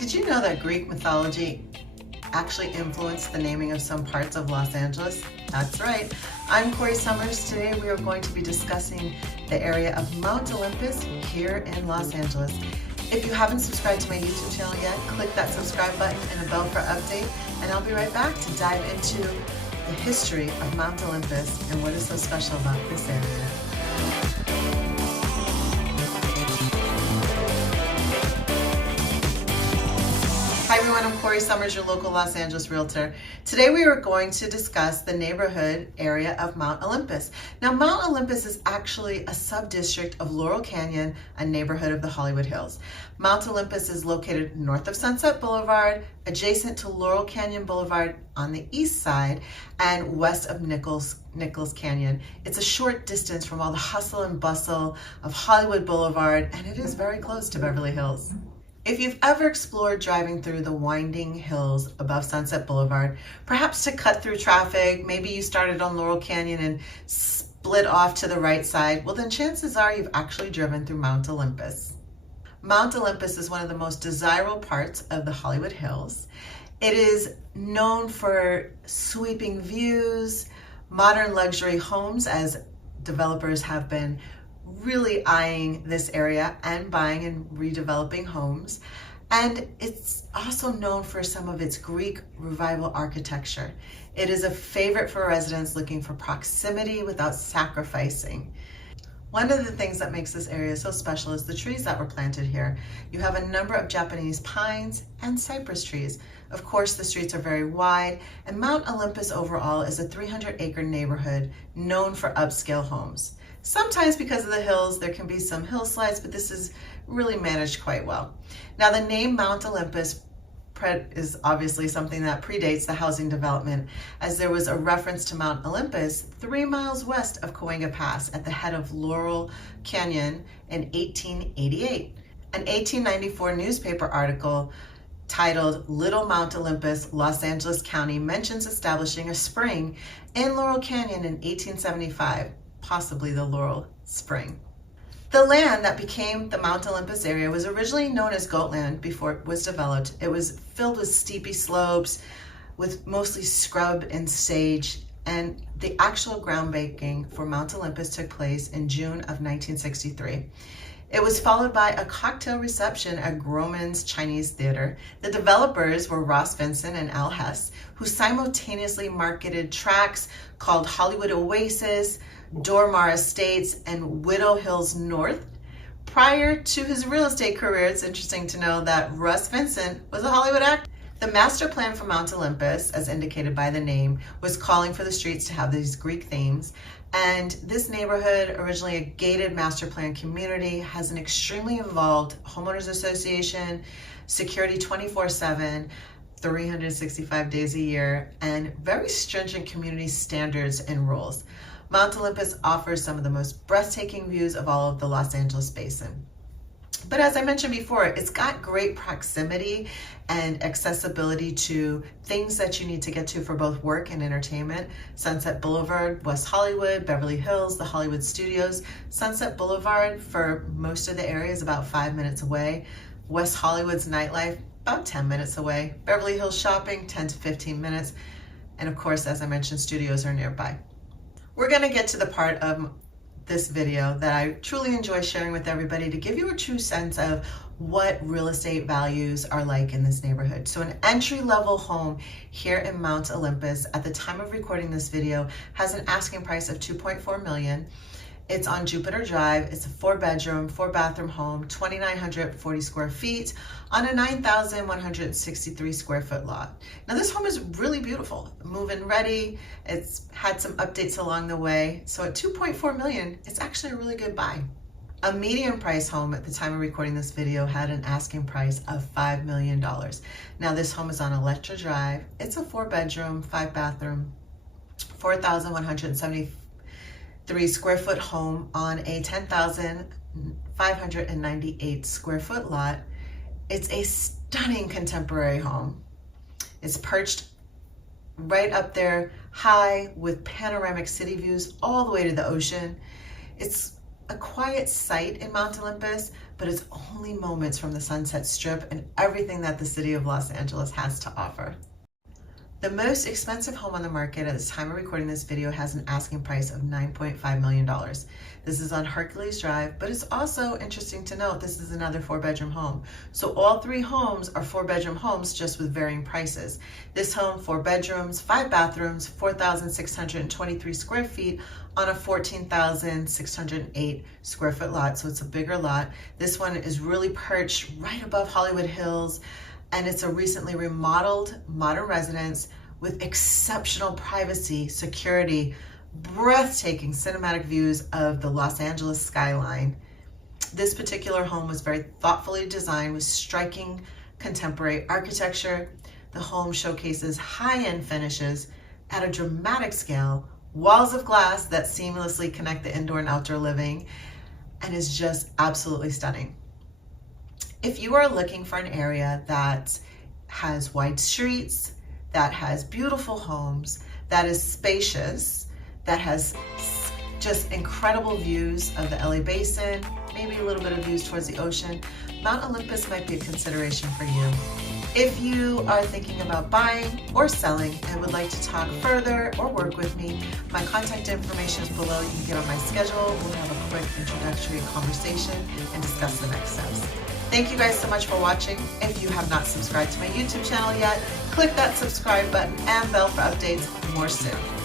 Did you know that Greek mythology actually influenced the naming of some parts of Los Angeles? That's right. I'm Corrie Sommers. Today we are going to be discussing the area of Mount Olympus here in Los Angeles. If you haven't subscribed to my YouTube channel yet, click that subscribe button and a bell for update, and I'll be right back to dive into the history of Mount Olympus and what is so special about this area. Hi everyone, I'm Corrie Sommers, your local Los Angeles realtor. Today we are going to discuss the neighborhood area of Mount Olympus. Now Mount Olympus is actually a sub-district of Laurel Canyon, a neighborhood of the Hollywood Hills. Mount Olympus is located north of Sunset Boulevard, adjacent to Laurel Canyon Boulevard on the east side, and west of Nichols Canyon. It's a short distance from all the hustle and bustle of Hollywood Boulevard, and it is very close to Beverly Hills. If you've ever explored driving through the winding hills above Sunset Boulevard, perhaps to cut through traffic, maybe you started on Laurel Canyon and split off to the right side, well then chances are you've actually driven through Mount Olympus. Mount Olympus is one of the most desirable parts of the Hollywood Hills. It is known for sweeping views, modern luxury homes, as developers have been really eyeing this area and buying and redeveloping homes. And it's also known for some of its Greek revival architecture. It is a favorite for residents looking for proximity without sacrificing. One of the things that makes this area so special is the trees that were planted here. You have a number of Japanese pines and cypress trees. Of course, the streets are very wide, and Mount Olympus overall is a 300-acre neighborhood known for upscale homes. Sometimes because of the hills, there can be some hill slides, but this is really managed quite well. Now, the name Mount Olympus is obviously something that predates the housing development, as there was a reference to Mount Olympus 3 miles west of Cahuenga Pass at the head of Laurel Canyon in 1888. An 1894 newspaper article titled "Little Mount Olympus, Los Angeles County" mentions establishing a spring in Laurel Canyon in 1875. Possibly the Laurel Spring. The land that became the Mount Olympus area was originally known as Goatland before it was developed. It was filled with steepy slopes with mostly scrub and sage, and the actual groundbreaking for Mount Olympus took place in June of 1963. It was followed by a cocktail reception at Grauman's Chinese Theater. The developers were Ross Vincent and Al Hess, who simultaneously marketed tracts called Hollywood Oasis, Dormar Estates, and Widow Hills North. Prior to his real estate career, it's interesting to know that Russ Vincent was a Hollywood actor. The master plan for Mount Olympus, as indicated by the name, was calling for the streets to have these Greek themes. And this neighborhood, originally a gated master plan community, has an extremely involved homeowners association, security 24/7, 365 days a year, and very stringent community standards and rules. Mount Olympus offers some of the most breathtaking views of all of the Los Angeles basin. But as I mentioned before, it's got great proximity and accessibility to things that you need to get to for both work and entertainment. Sunset Boulevard, West Hollywood, Beverly Hills, the Hollywood Studios. Sunset Boulevard for most of the area is about 5 minutes away. West Hollywood's nightlife, about 10 minutes away. Beverly Hills shopping, 10 to 15 minutes. And of course, as I mentioned, studios are nearby. We're going to get to the part of this video that I truly enjoy sharing with everybody to give you a true sense of what real estate values are like in this neighborhood. So an entry-level home here in Mount Olympus at the time of recording this video has an asking price of $2.4 million. It's on Jupiter Drive. It's a 4-bedroom, 4-bathroom home, 2,940 square feet on a 9,163 square foot lot. Now this home is really beautiful, move-in ready. It's had some updates along the way. So at $2.4 million, it's actually a really good buy. A median price home at the time of recording this video had an asking price of $5 million. Now this home is on Electra Drive. It's a 4-bedroom, 5-bathroom, 4,173 square foot home on a 10,598 square foot lot. It's a stunning contemporary home. It's perched right up there high with panoramic city views all the way to the ocean. It's a quiet sight in Mount Olympus, but it's only moments from the Sunset Strip and everything that the city of Los Angeles has to offer. The most expensive home on the market at the time of recording this video has an asking price of $9.5 million. This is on Hercules Drive, but it's also interesting to note this is another 4-bedroom home. So all 3 homes are 4-bedroom homes, just with varying prices. This home, 4 bedrooms, 5 bathrooms, 4,623 square feet on a 14,608 square foot lot. So it's a bigger lot. This one is really perched right above Hollywood Hills, and it's a recently remodeled modern residence with exceptional privacy, security, breathtaking cinematic views of the Los Angeles skyline. This particular home was very thoughtfully designed with striking contemporary architecture. The home showcases high-end finishes at a dramatic scale, walls of glass that seamlessly connect the indoor and outdoor living, and is just absolutely stunning. If you are looking for an area that has wide streets, that has beautiful homes, that is spacious, that has just incredible views of the LA basin, maybe a little bit of views towards the ocean, Mount Olympus might be a consideration for you. If you are thinking about buying or selling and would like to talk further or work with me, my contact information is below. You can get on my schedule. We'll have a quick introductory conversation and discuss the next steps. Thank you guys so much for watching. If you have not subscribed to my YouTube channel yet, click that subscribe button and bell for updates more soon.